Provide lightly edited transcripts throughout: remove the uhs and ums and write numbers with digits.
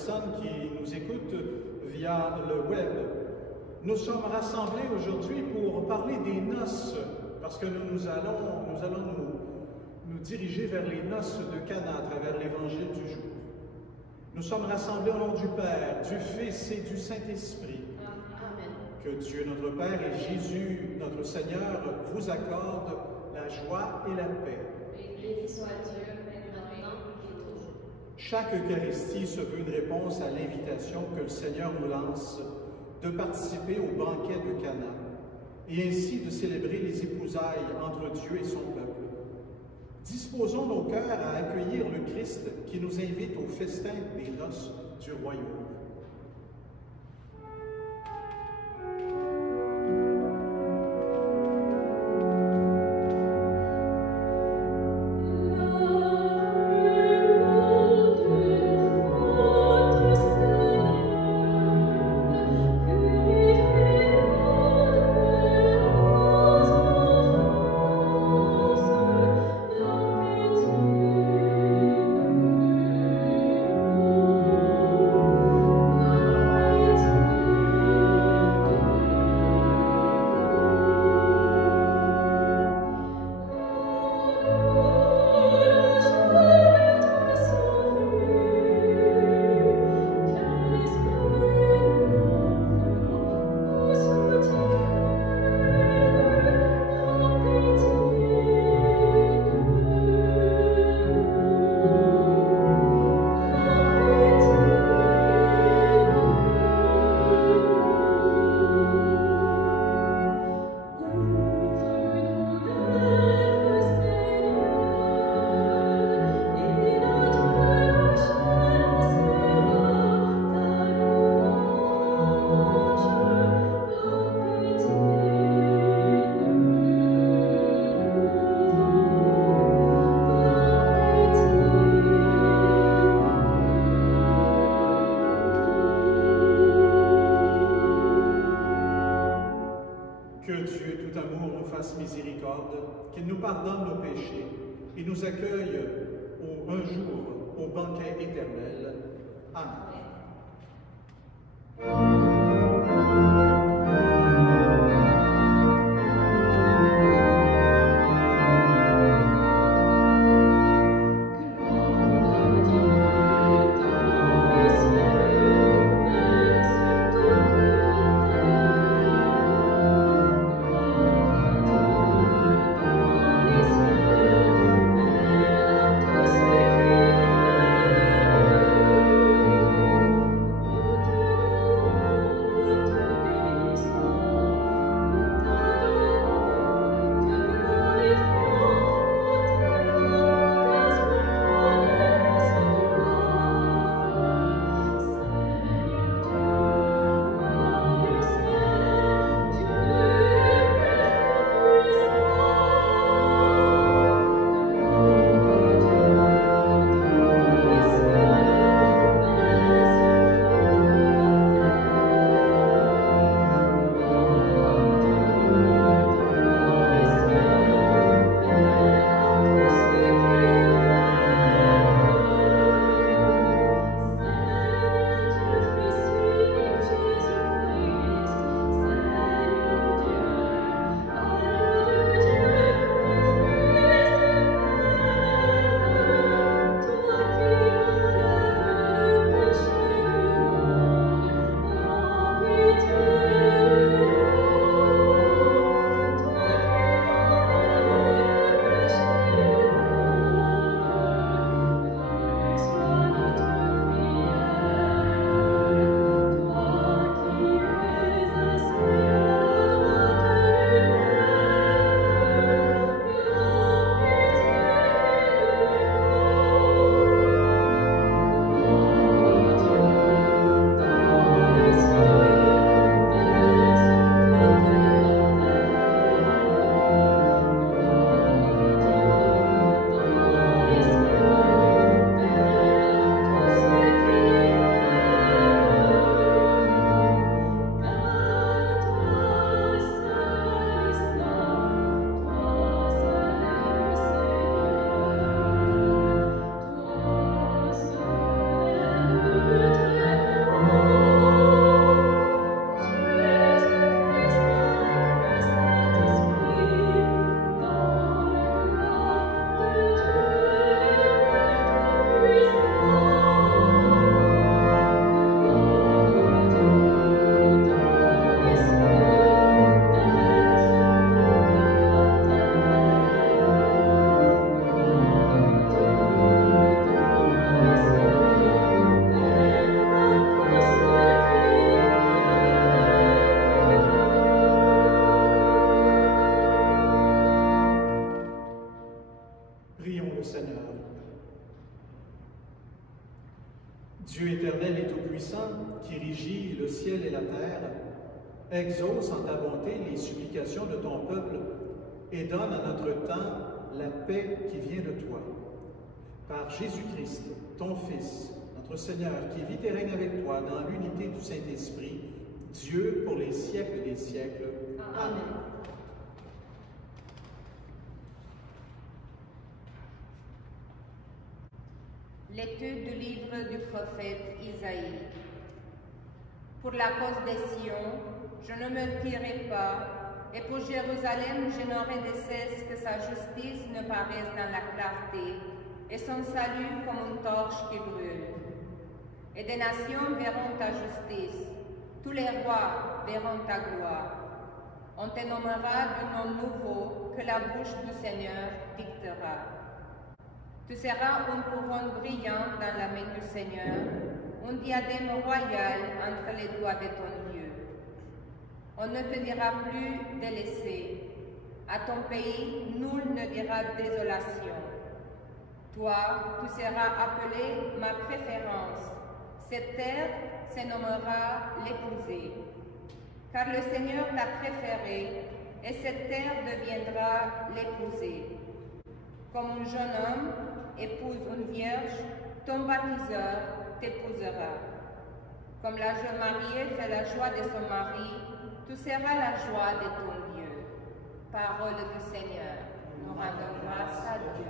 personnes qui nous écoutent via le web. Nous sommes rassemblés aujourd'hui pour parler des noces, parce que nous allons nous diriger vers les noces de Cana à travers l'Évangile du jour. Nous sommes rassemblés au nom du Père, du Fils et du Saint-Esprit. Amen. Que Dieu notre Père et Jésus notre Seigneur vous accordent la joie et la paix. Et béni soit Dieu, maintenant et toujours. Chaque Eucharistie se veut une réponse à l'invitation que le Seigneur nous lance de participer au banquet de Cana et ainsi de célébrer les épousailles entre Dieu et son peuple. Disposons nos cœurs à accueillir le Christ qui nous invite au festin des noces du royaume. Qu'il nous pardonne nos péchés et nous accueille un jour au banquet éternel. Amen. Dieu éternel et tout-puissant, qui régit le ciel et la terre, exauce en ta bonté les supplications de ton peuple et donne à notre temps la paix qui vient de toi. Par Jésus-Christ, ton Fils, notre Seigneur, qui vit et règne avec toi dans l'unité du Saint-Esprit, Dieu pour les siècles des siècles. Amen. Lecture du livre du prophète Isaïe. Pour la cause des Sion, je ne me tierai pas, et pour Jérusalem, je n'aurai de cesse que sa justice ne paraisse dans la clarté, et son salut comme une torche qui brûle. Et des nations verront ta justice, tous les rois verront ta gloire. On te nommera du nom nouveau que la bouche du Seigneur dictera. Tu seras une couronne brillante dans la main du Seigneur, un diadème royal entre les doigts de ton Dieu. On ne te dira plus délaissé. À ton pays, nul ne dira désolation. Toi, tu seras appelé ma préférence. Cette terre se nommera l'épousée. Car le Seigneur t'a préféré, et cette terre deviendra l'épousée. Comme un jeune homme épouse une vierge, ton baptiseur t'épousera. Comme la jeune mariée fait la joie de son mari, tu seras la joie de ton Dieu. Parole du Seigneur. Nous rendons grâce à Dieu.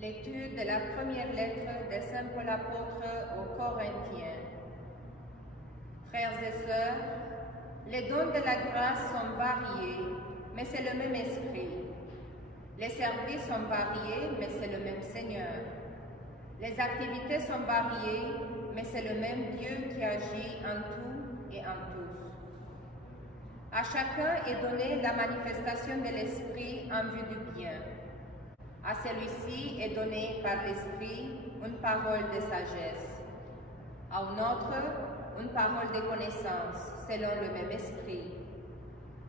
Lecture de la première lettre de Saint Paul apôtre aux Corinthiens. Frères et sœurs, les dons de la grâce sont variés, mais c'est le même esprit. Les services sont variés, mais c'est le même Seigneur. Les activités sont variées, mais c'est le même Dieu qui agit en tout et en tous. À chacun est donnée la manifestation de l'Esprit en vue du bien. À celui-ci est donnée par l'Esprit une parole de sagesse. À un autre, une parole de connaissance, selon le même esprit.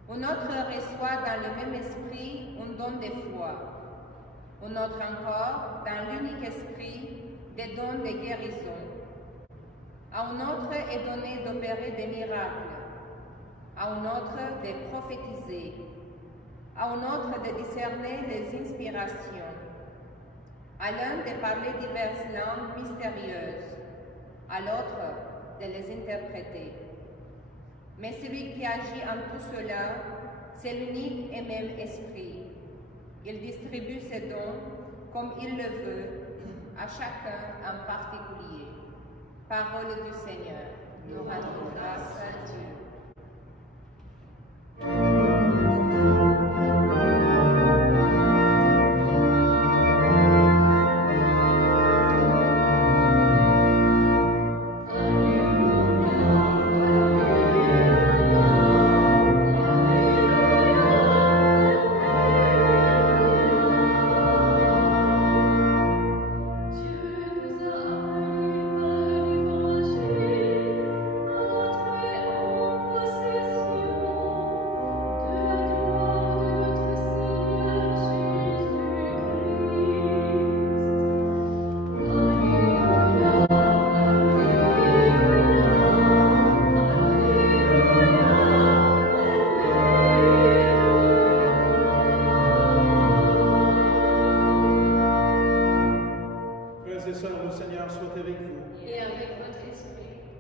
Un autre reçoit dans le même esprit un don de foi. Un autre encore, dans l'unique esprit, des dons de guérison. À un autre est donné d'opérer des miracles. À un autre de prophétiser. À un autre de discerner les inspirations. À l'un de parler diverses langues mystérieuses. À l'autre de les interpréter. Mais celui qui agit en tout cela, c'est l'unique et même esprit. Il distribue ses dons comme il le veut, à chacun en particulier. Parole du Seigneur. Nous rendons grâce à Dieu.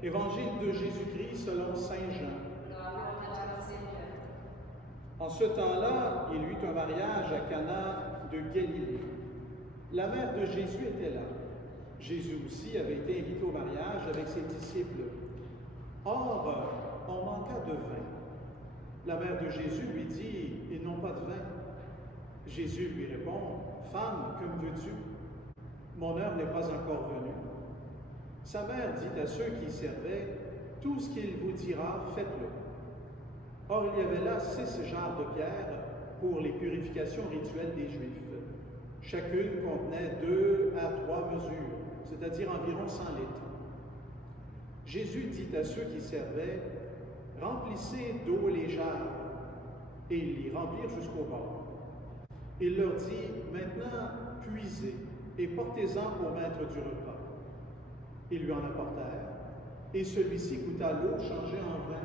Évangile de Jésus-Christ selon saint Jean. En ce temps-là, il y eut un mariage à Cana de Galilée. La mère de Jésus était là. Jésus aussi avait été invité au mariage avec ses disciples. Or, on manqua de vin. La mère de Jésus lui dit, « Ils n'ont pas de vin. » Jésus lui répond, « Femme, que me veux-tu? Mon heure n'est pas encore venue. » Sa mère dit à ceux qui servaient, « Tout ce qu'il vous dira, faites-le. » Or, il y avait là 6 jarres de pierre pour les purifications rituelles des Juifs. Chacune contenait 2 à 3 mesures, c'est-à-dire environ 100 litres. Jésus dit à ceux qui servaient, « Remplissez d'eau les jarres. » Et ils les remplirent jusqu'au bord. Il leur dit, « Maintenant, puisez et portez-en au maître du repas. » Ils lui en apportèrent, et celui-ci goûta l'eau changée en vin.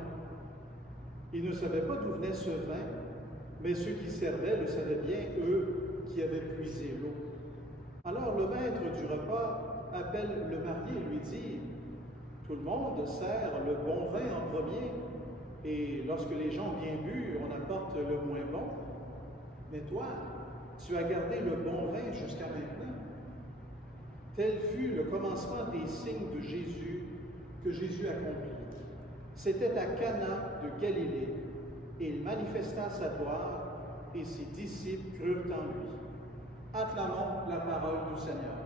Il ne savait pas d'où venait ce vin, mais ceux qui servaient le savaient bien, eux qui avaient puisé l'eau. Alors le maître du repas appelle le marié et lui dit, « Tout le monde sert le bon vin en premier, et lorsque les gens ont bien bu, on apporte le moins bon. Mais toi, tu as gardé le bon vin jusqu'à maintenant. » Tel fut le commencement des signes de Jésus que Jésus accomplit. C'était à Cana de Galilée, et il manifesta sa gloire, et ses disciples crurent en lui. Acclamons la parole du Seigneur.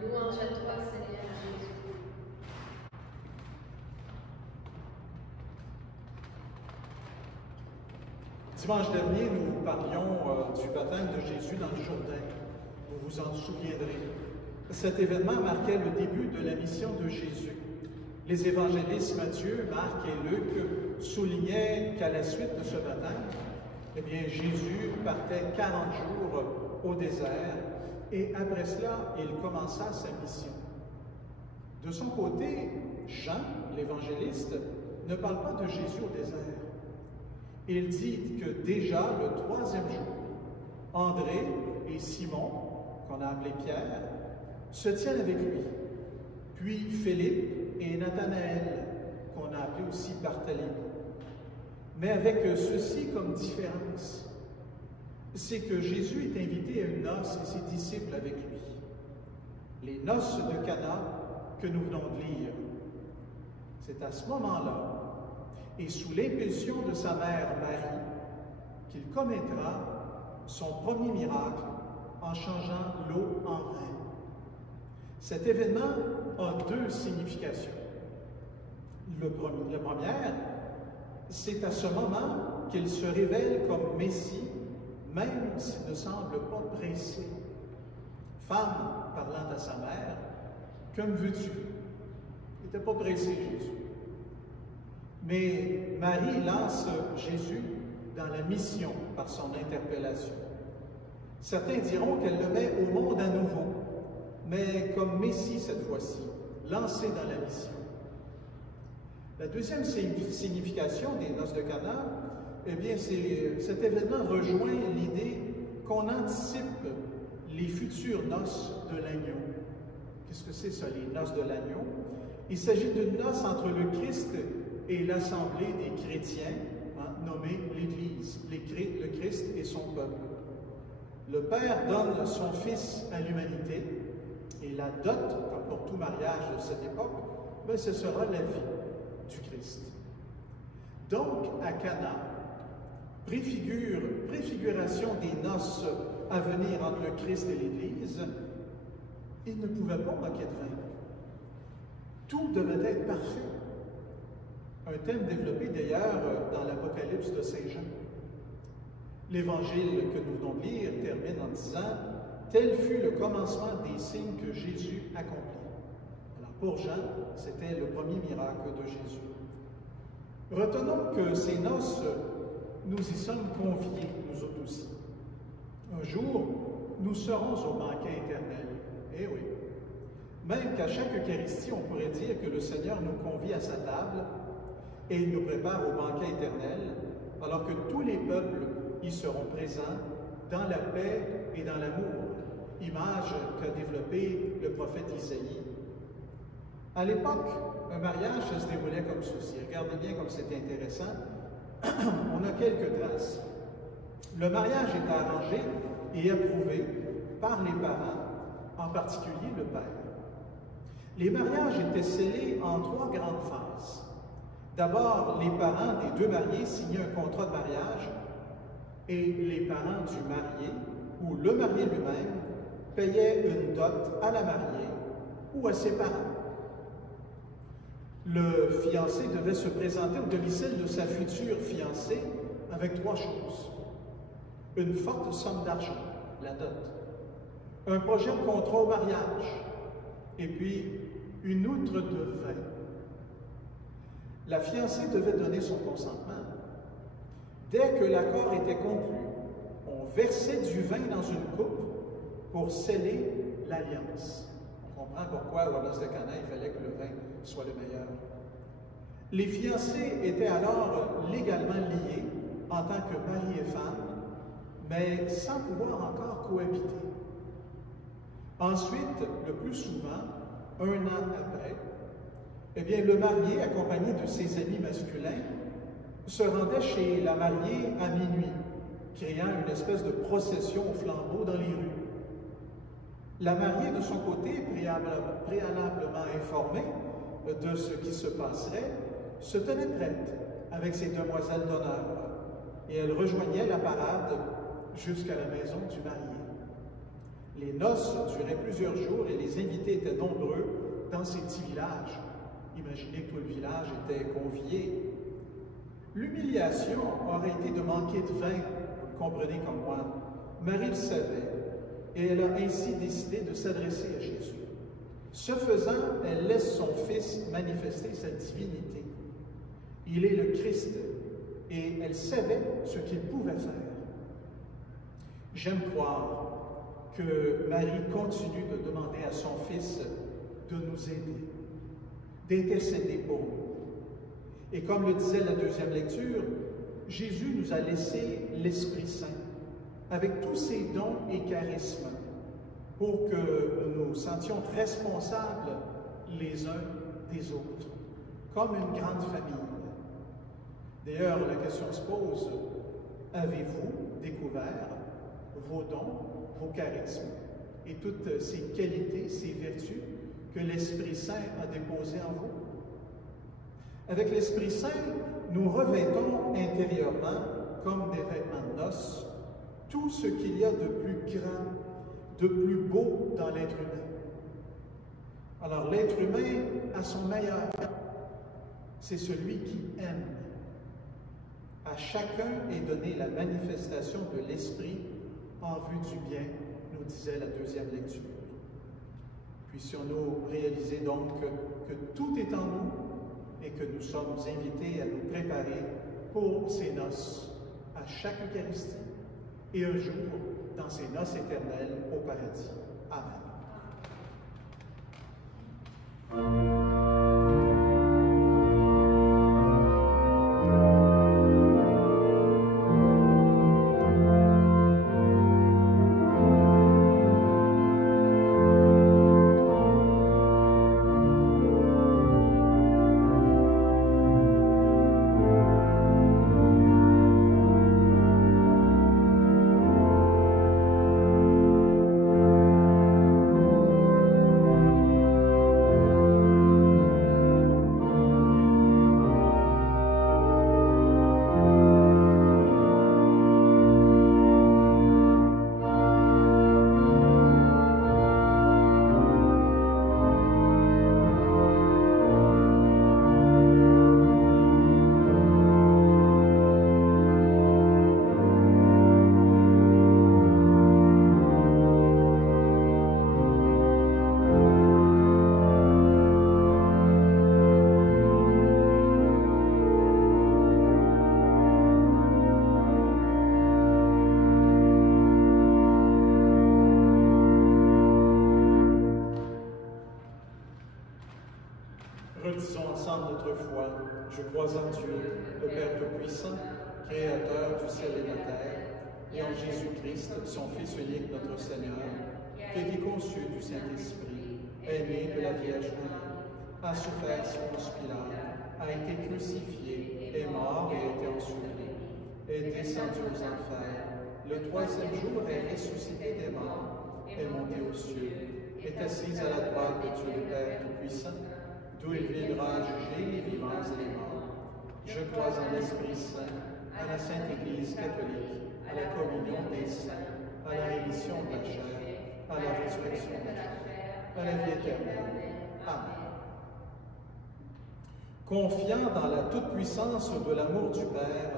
Louange à toi, Seigneur Jésus. Dimanche dernier, nous parlions du baptême de Jésus dans le Jourdain. Vous vous en souviendrez. Cet événement marquait le début de la mission de Jésus. Les évangélistes Matthieu, Marc et Luc soulignaient qu'à la suite de ce baptême, eh bien, Jésus partait 40 jours au désert et après cela, il commença sa mission. De son côté, Jean, l'évangéliste, ne parle pas de Jésus au désert. Il dit que déjà le 3e jour, André et Simon, qu'on a appelé Pierre, se tiennent avec lui, puis Philippe et Nathanaël, qu'on a appelé aussi Barthélemy. Mais avec ceci comme différence, c'est que Jésus est invité à une noce et ses disciples avec lui. Les noces de Cana que nous venons de lire. C'est à ce moment-là, et sous l'impulsion de sa mère Marie, qu'il commettra son premier miracle en changeant l'eau en vin. Cet événement a 2 significations. La première, c'est à ce moment qu'il se révèle comme Messie, même s'il ne semble pas pressé. femme parlant à sa mère, « Que me veux-tu? » Il n'était pas pressé, Jésus. Mais Marie lance Jésus dans la mission par son interpellation. Certains diront qu'elle le met au monde à nouveau, mais comme Messie cette fois-ci, lancé dans la mission. La deuxième signification des noces de Cana, eh bien, cet événement rejoint l'idée qu'on anticipe les futures noces de l'agneau. Qu'est-ce que c'est ça, les noces de l'agneau? Il s'agit d'une noce entre le Christ et l'assemblée des chrétiens, nommée l'Église, le Christ et son peuple. Le Père donne son Fils à l'humanité, et la dot, comme pour tout mariage de cette époque, ben, ce sera la vie du Christ. Donc, à Cana, préfiguration des noces à venir entre le Christ et l'Église, il ne pouvait pas manquer de vin. Tout devait être parfait. Un thème développé d'ailleurs dans l'Apocalypse de Saint Jean. L'Évangile que nous venons de lire termine en disant « Tel fut le commencement des signes que Jésus accomplit. » Alors pour Jean, c'était le premier miracle de Jésus. Retenons que ces noces, nous y sommes conviés, nous autres aussi. Un jour, nous serons au banquet éternel. Eh oui. Même qu'à chaque Eucharistie, on pourrait dire que le Seigneur nous convie à sa table et il nous prépare au banquet éternel, alors que tous les peuples y seront présents dans la paix et dans l'amour, image qu'a développée le prophète Isaïe. À l'époque, un mariage se déroulait comme ceci. Regardez bien comme c'est intéressant. On a quelques traces. Le mariage est arrangé et approuvé par les parents, en particulier le père. Les mariages étaient scellés en 3 grandes phases. D'abord, les parents des 2 mariés signaient un contrat de mariage et les parents du marié, ou le marié lui-même, payaient une dot à la mariée ou à ses parents. Le fiancé devait se présenter au domicile de sa future fiancée avec 3 choses. Une forte somme d'argent, la dot, un projet de contrat au mariage, et puis une outre de vin. La fiancée devait donner son consentement. Dès que l'accord était conclu, on versait du vin dans une coupe pour sceller l'alliance. On comprend pourquoi, au noces de Cana, il fallait que le vin soit le meilleur. Les fiancés étaient alors légalement liés en tant que mari et femme, mais sans pouvoir encore cohabiter. Ensuite, le plus souvent, 1 an après, eh bien, le marié, accompagné de ses amis masculins, se rendait chez la mariée à minuit, créant une espèce de procession au flambeau dans les rues. La mariée, de son côté, préalablement informée de ce qui se passerait, se tenait prête avec ses demoiselles d'honneur, et elle rejoignait la parade jusqu'à la maison du marié. Les noces duraient plusieurs jours et les invités étaient nombreux dans ces petits villages. Imaginez que tout le village était convié. L'humiliation aurait été de manquer de vin, vous le comprenez comme moi. Marie le savait, et elle a ainsi décidé de s'adresser à Jésus. Ce faisant, elle laisse son Fils manifester sa divinité. Il est le Christ, et elle savait ce qu'il pouvait faire. J'aime croire que Marie continue de demander à son Fils de nous aider, d'intercéder pour nous. Et comme le disait la deuxième lecture, Jésus nous a laissé l'Esprit Saint, avec tous ses dons et charismes, pour que nous nous sentions responsables les uns des autres, comme une grande famille. D'ailleurs, la question se pose, avez-vous découvert vos dons, vos charismes et toutes ces qualités, ces vertus que l'Esprit Saint a déposées en vous? Avec l'Esprit Saint, nous revêtons intérieurement, comme des vêtements de noces, tout ce qu'il y a de plus grand, de plus beau dans l'être humain. Alors, l'être humain a son meilleur, c'est celui qui aime. À chacun est donnée la manifestation de l'Esprit en vue du bien, nous disait la deuxième lecture. Puissions-nous réaliser donc que tout est en nous et que nous sommes invités à nous préparer pour ces noces à chaque Eucharistie et un jour dans ces noces éternelles au paradis. Amen. Redisons ensemble notre foi. Je crois en Dieu, le Père Tout-Puissant, Créateur du ciel et de la terre, et en Jésus-Christ, son Fils unique, notre Seigneur, qui a été conçu du Saint-Esprit, est né de la Vierge Marie, a souffert sous Ponce Pilate, a été crucifié, est mort et a été enseveli, est descendu aux enfers, le troisième jour est ressuscité des morts, est monté aux cieux, est assis à la droite de Dieu le Père Tout-Puissant, d'où il viendra juger les vivants et les morts. Je crois en l'Esprit Saint, à la Sainte Église catholique, à la communion des saints, à la rémission de la chair, à la résurrection de la chair, à la vie éternelle. Amen. Confiant dans la toute-puissance de l'amour du Père,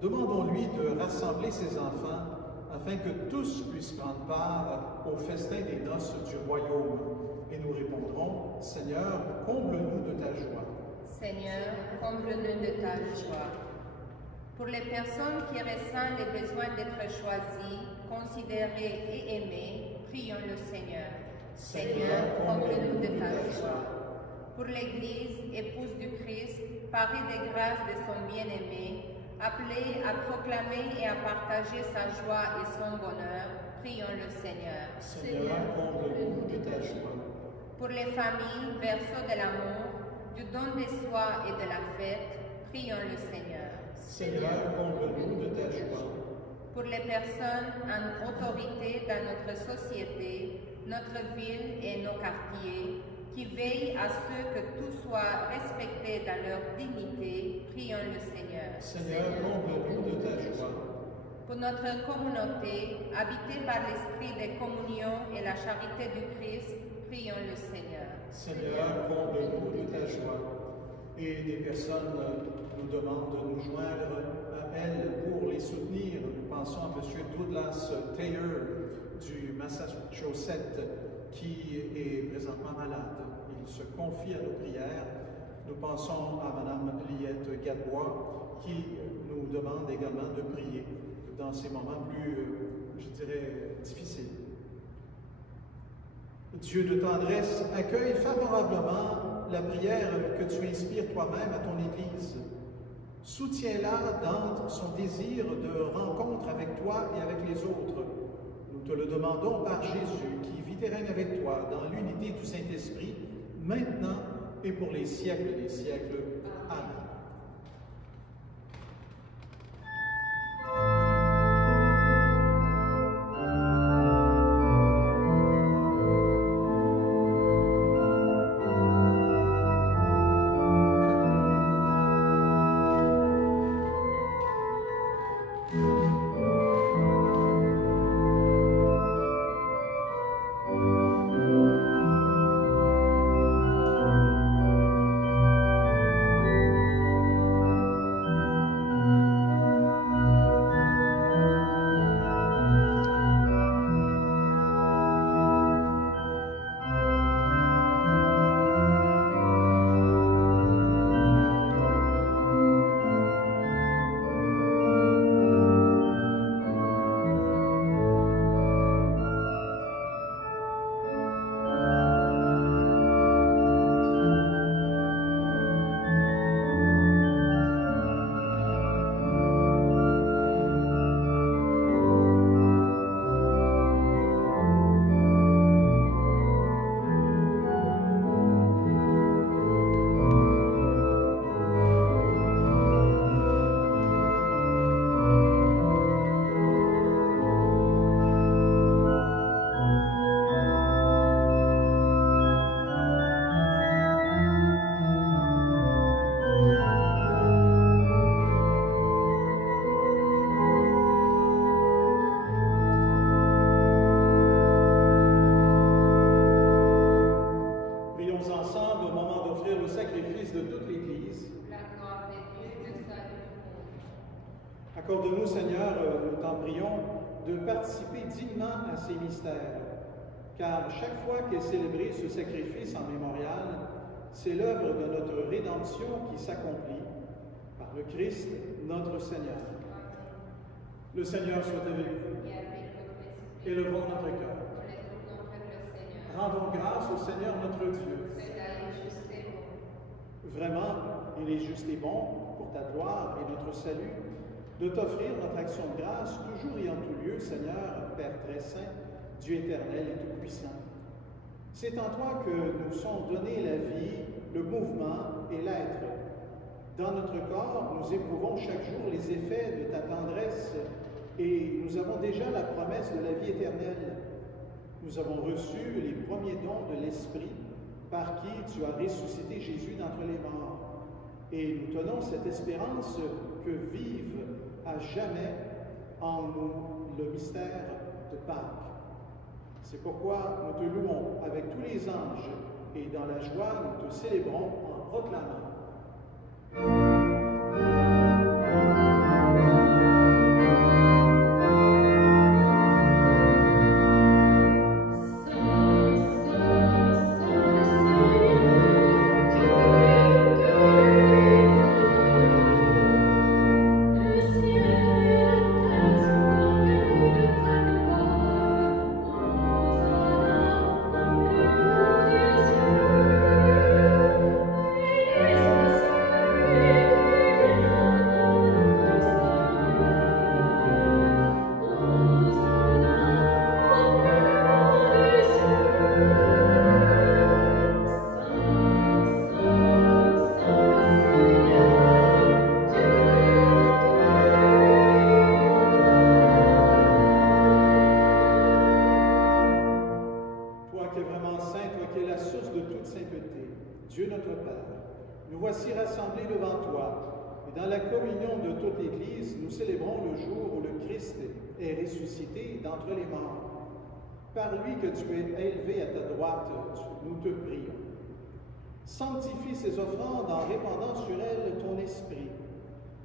demandons-lui de rassembler ses enfants afin que tous puissent prendre part au festin des noces du royaume. Et nous répondrons, Seigneur, comble-nous de ta joie. Seigneur, comble-nous de ta joie. Pour les personnes qui ressentent le besoin d'être choisies, considérées et aimées, prions le Seigneur. Seigneur, comble-nous de ta joie. Pour l'Église, épouse du Christ, parée des grâces de son bien-aimé, appelée à proclamer et à partager sa joie et son bonheur, prions le Seigneur. Seigneur, comble-nous de ta joie. Pour les familles, berceau de l'amour, du don de soi et de la fête, prions le Seigneur. Seigneur, comble-nous de ta joie. Pour les personnes en autorité dans notre société, notre ville et nos quartiers, qui veillent à ce que tout soit respecté dans leur dignité, prions le Seigneur. Seigneur, comble-nous de ta joie. Pour notre communauté, habitée par l'esprit de communion et la charité du Christ, prions le Seigneur. Seigneur, comble-nous de ta joie. Et des personnes nous demandent de nous joindre à elles pour les soutenir. Nous pensons à M. Douglas Taylor du Massachusetts qui est présentement malade. Il se confie à nos prières. Nous pensons à Mme Liette Gadebois qui nous demande également de prier dans ces moments plus, je dirais, difficiles. Dieu de tendresse, accueille favorablement la prière que tu inspires toi-même à ton Église. Soutiens-la dans son désir de rencontre avec toi et avec les autres. Nous te le demandons par Jésus, qui vit et règne avec toi dans l'unité du Saint-Esprit, maintenant et pour les siècles des siècles. Amen. Accorde-nous, Seigneur, nous t'en prions, de participer dignement à ces mystères, car chaque fois qu'est célébré ce sacrifice en mémorial, c'est l'œuvre de notre rédemption qui s'accomplit par le Christ, notre Seigneur. Le Seigneur soit avec vous. Élevons notre cœur. Rendons grâce au Seigneur notre Dieu. Vraiment, il est juste et bon, pour ta gloire et notre salut, de t'offrir notre action de grâce, toujours et en tout lieu, Seigneur, Père très saint, Dieu éternel et tout-puissant. C'est en toi que nous sont donnés la vie, le mouvement et l'être. Dans notre corps, nous éprouvons chaque jour les effets de ta tendresse et nous avons déjà la promesse de la vie éternelle. Nous avons reçu les premiers dons de l'Esprit par qui tu as ressuscité Jésus d'entre les morts. Et nous tenons cette espérance que vive à jamais en nous le mystère de Pâques. C'est pourquoi nous te louons avec tous les anges et dans la joie nous te célébrons en proclamant. Dieu notre Père, nous voici rassemblés devant toi, et dans la communion de toute l'Église, nous célébrons le jour où le Christ est ressuscité d'entre les morts. Par lui que tu es élevé à ta droite, nous te prions. Sanctifie ces offrandes en répandant sur elles ton esprit,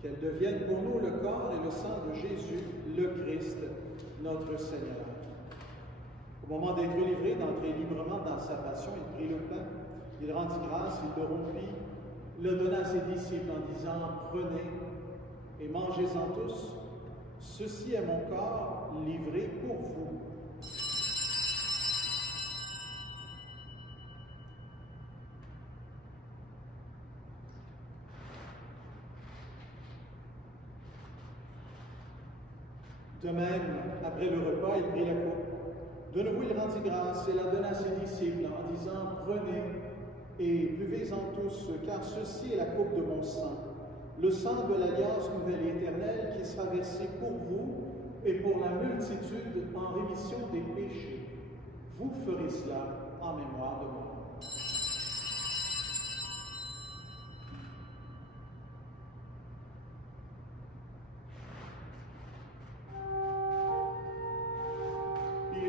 qu'elles deviennent pour nous le corps et le sang de Jésus, le Christ, notre Seigneur. Au moment d'être livré, d'entrer librement dans sa passion, il prit le pain. Il rendit grâce, il le rompit, le donna à ses disciples en disant « Prenez et mangez-en tous, ceci est mon corps livré pour vous. » De même, après le repas, il prit la coupe. De nouveau, il rendit grâce et la donna à ses disciples en disant « Prenez et buvez-en tous, car ceci est la coupe de mon sang, le sang de l'alliance nouvelle et éternelle qui sera versé pour vous et pour la multitude en rémission des péchés. Vous ferez cela en mémoire de moi. »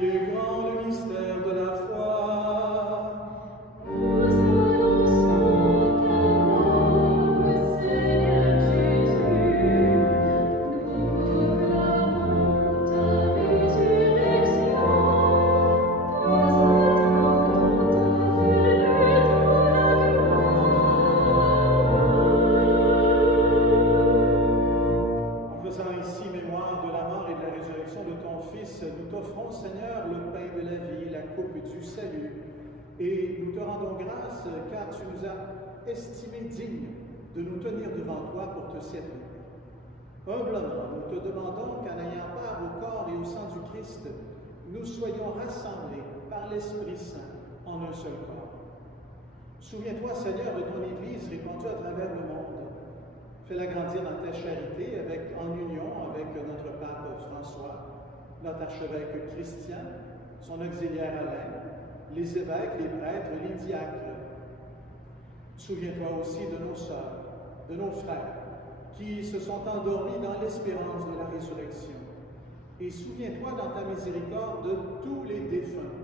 Il est grand le mystère de la foi. Nous annonçons ta mort, Seigneur Jésus. Nous proclamons ta résurrection. Nous attendons ta venue dans la gloire. En faisant ici mémoire de la mort et de la résurrection de ton Fils, nous t'offrons, Seigneur, le pain de la vie, la coupe du salut, et nous te rendons grâce car tu nous as estimés dignes de nous tenir devant toi pour te servir. Humblement, nous te demandons qu'en ayant part au corps et au sang du Christ, nous soyons rassemblés par l'Esprit Saint en un seul corps. Souviens-toi, Seigneur, de ton Église répandue à travers le monde. Fais-la grandir dans ta charité en union avec notre pape François, notre archevêque Christian, son auxiliaire Alain, les évêques, les prêtres, les diacres. Souviens-toi aussi de nos sœurs, de nos frères, qui se sont endormis dans l'espérance de la résurrection. Et souviens-toi dans ta miséricorde de tous les défunts.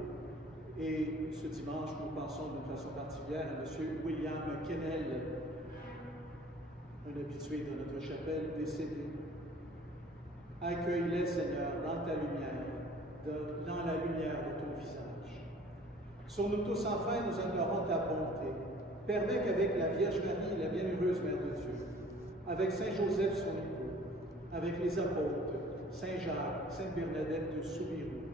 Et ce dimanche, nous pensons d'une façon particulière à M. William Kennel, un habitué de notre chapelle décédé. Accueille-les, Seigneur, dans ta lumière, dans la lumière de ton visage. Sur nous tous, enfin, nous implorons ta bonté. Permets qu'avec la Vierge Marie, la bienheureuse Mère de Dieu, avec Saint Joseph, son époux, avec les apôtres, Saint Jacques, Sainte Bernadette de Soubirous,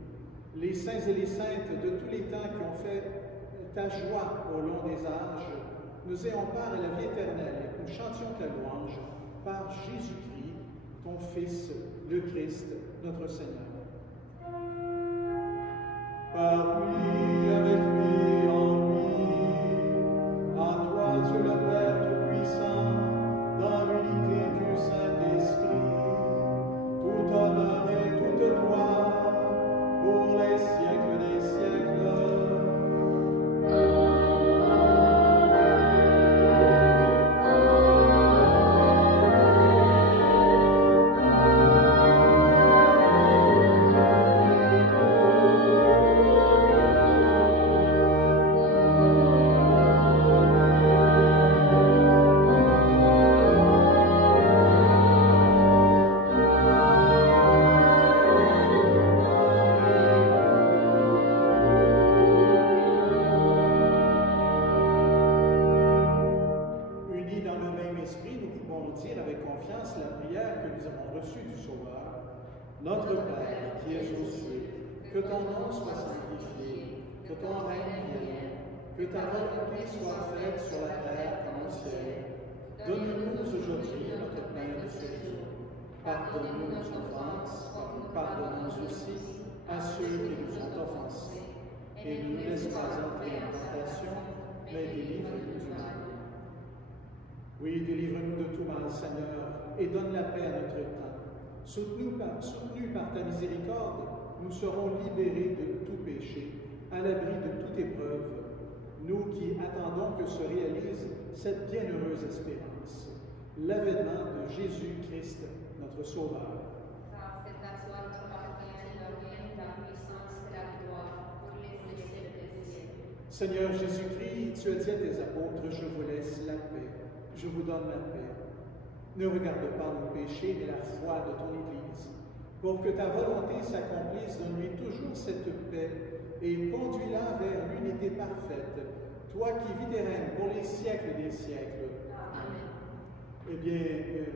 les saints et les saintes de tous les temps qui ont fait ta joie au long des âges, nous ayons part à la vie éternelle et que nous chantions ta louange par Jésus-Christ, ton Fils, le Christ, notre Seigneur. Par lui, avec lui, en lui, à toi, Dieu le Père Tout-Puissant, dans l'unité du Saint-Esprit, tout honneur et toute gloire, pour les siècles des siècles. Notre Père, qui es aux cieux, que ton nom soit sanctifié, que ton règne vienne, que ta volonté soit faite sur la terre comme au ciel. Donne-nous aujourd'hui notre pain de ce jour. Pardonne-nous nos offenses, comme nous pardonnons aussi à ceux qui nous ont offensés. Et ne nous laisse pas entrer en tentation, mais délivre-nous du mal. Oui, délivre-nous de tout mal, Seigneur, et donne la paix à notre temps. Soutenus par ta miséricorde, nous serons libérés de tout péché, à l'abri de toute épreuve, nous qui attendons que se réalise cette bienheureuse espérance, l'avènement de Jésus-Christ, notre Sauveur. Car c'est à toi qu'appartient le règne, la puissance et la gloire pour les siècles des siècles. Seigneur Jésus-Christ, tu as dit à tes apôtres, je vous laisse la paix, je vous donne la paix. Ne regarde pas nos péchés, mais la foi de ton Église. Pour que ta volonté s'accomplisse, donne-lui toujours cette paix et conduis-la vers l'unité parfaite, toi qui vis et règnes pour les siècles des siècles. Amen. Eh bien,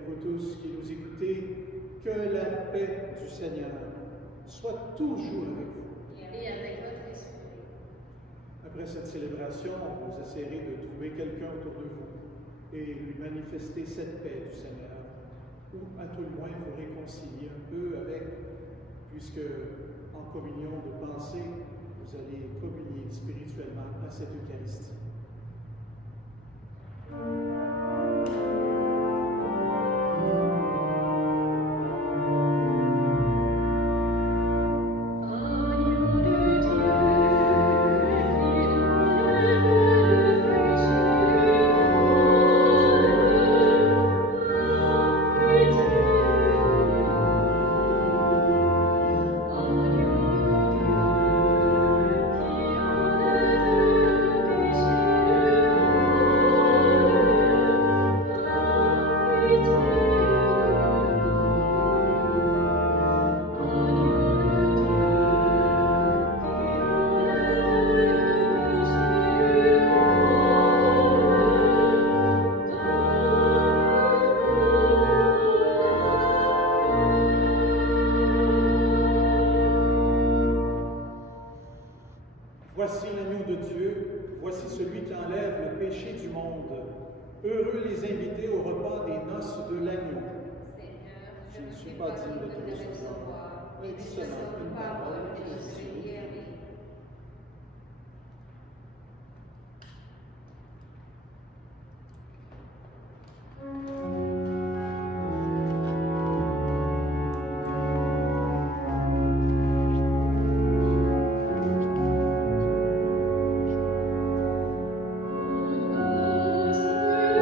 vous tous qui nous écoutez, que la paix du Seigneur soit toujours avec vous. Et avec votre esprit. Après cette célébration, vous essayerez de trouver quelqu'un autour de vous et lui manifester cette paix du Seigneur, ou à tout le moins vous réconcilier un peu avec, puisque en communion de pensée, vous allez communier spirituellement à cette Eucharistie. Voici l'agneau de Dieu, voici celui qui enlève le péché du monde. Heureux les invités au repas des noces de l'agneau. Seigneur, Je ne suis pas digne de te recevoir, mais dis seulement une parole et je serai guéri. Chantez, chantez.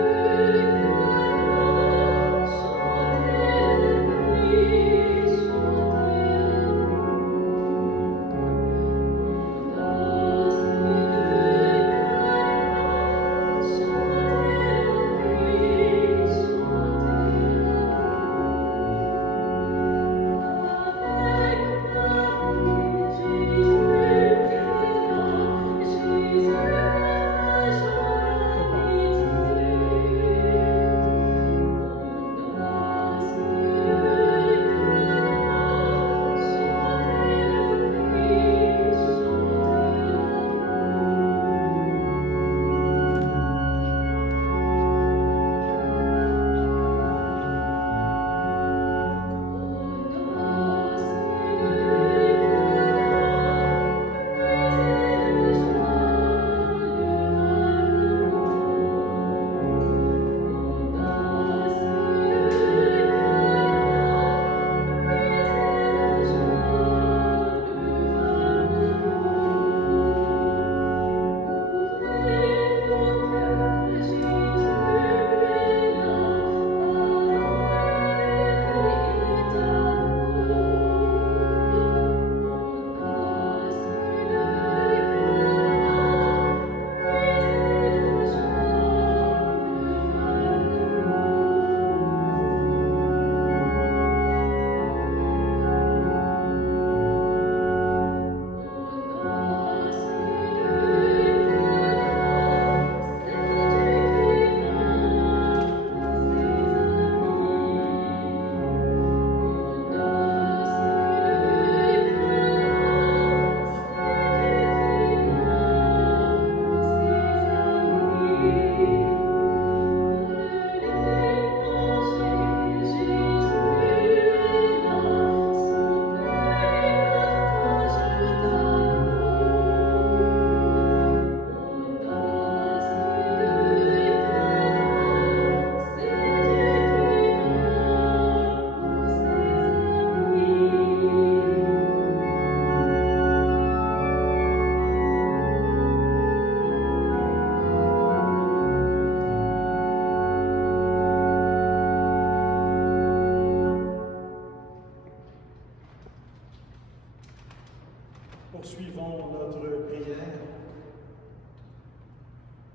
Faisons notre prière.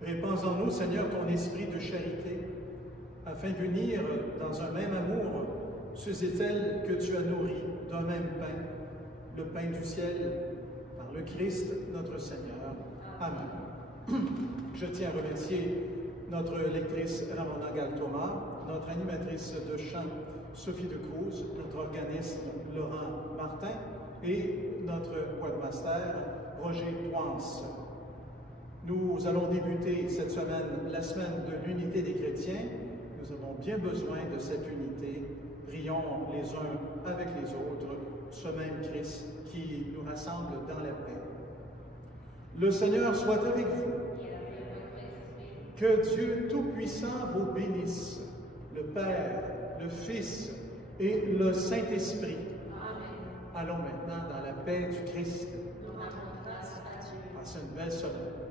Répands en nous, Seigneur, ton esprit de charité, afin d'unir dans un même amour ceux et celles que tu as nourris d'un même pain, le pain du ciel, par le Christ notre Seigneur. Amen. Je tiens à remercier notre lectrice Ramona Gal-Thomas, notre animatrice de chant Sophie de Cruz, notre organiste Laurent Martin et notre webmaster Roger Poince. Nous allons débuter cette semaine la semaine de l'unité des chrétiens. Nous avons bien besoin de cette unité. Prions les uns avec les autres ce même Christ qui nous rassemble dans la paix. Le Seigneur soit avec vous. Que Dieu Tout-Puissant vous bénisse, le Père, le Fils et le Saint-Esprit. Allons maintenant dans la paix du Christ. Passez une belle semaine.